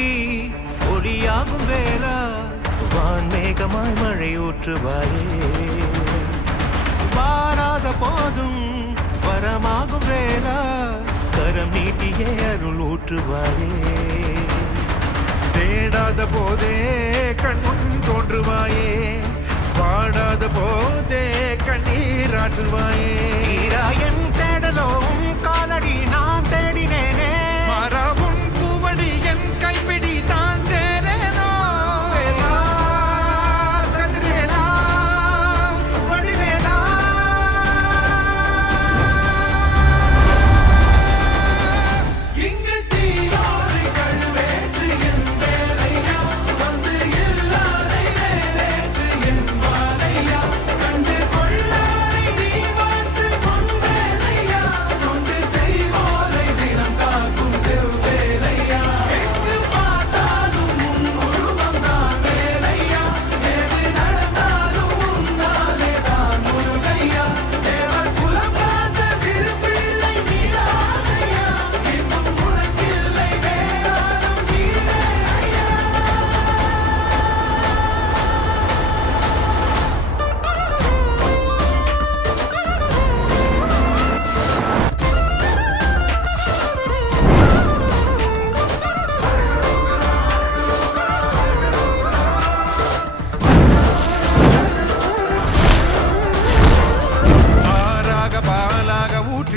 ஒளி ஒளியாகும் வேளா வான்மேகமாய் மழை ஊற்றுவாரே வாராத போதும் வரமாகும் வேளா கரம் நீட்டியே அருள் ஊற்றுவாரே தேடாத போதே கண்முன் தோன்றுவாயே. பாடாத போதே கண்ணீர் ஆற்றுவாயே.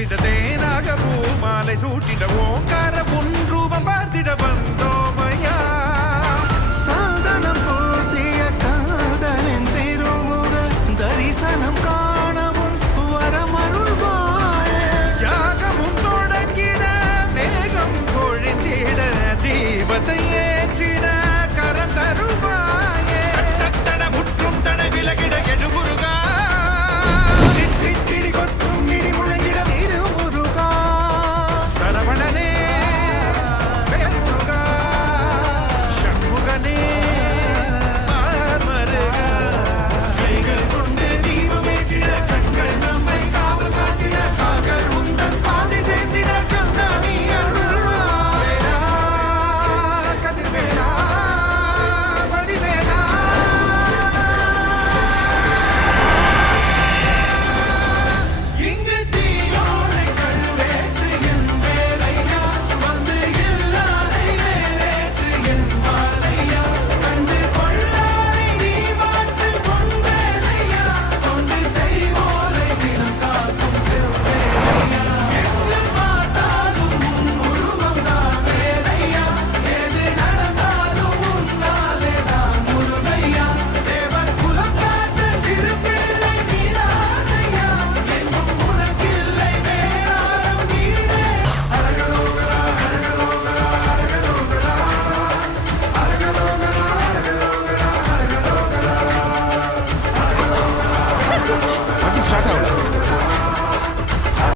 சூடிட தேனாக பூ மாலை சூட்டிட ஓங்கார பொன்று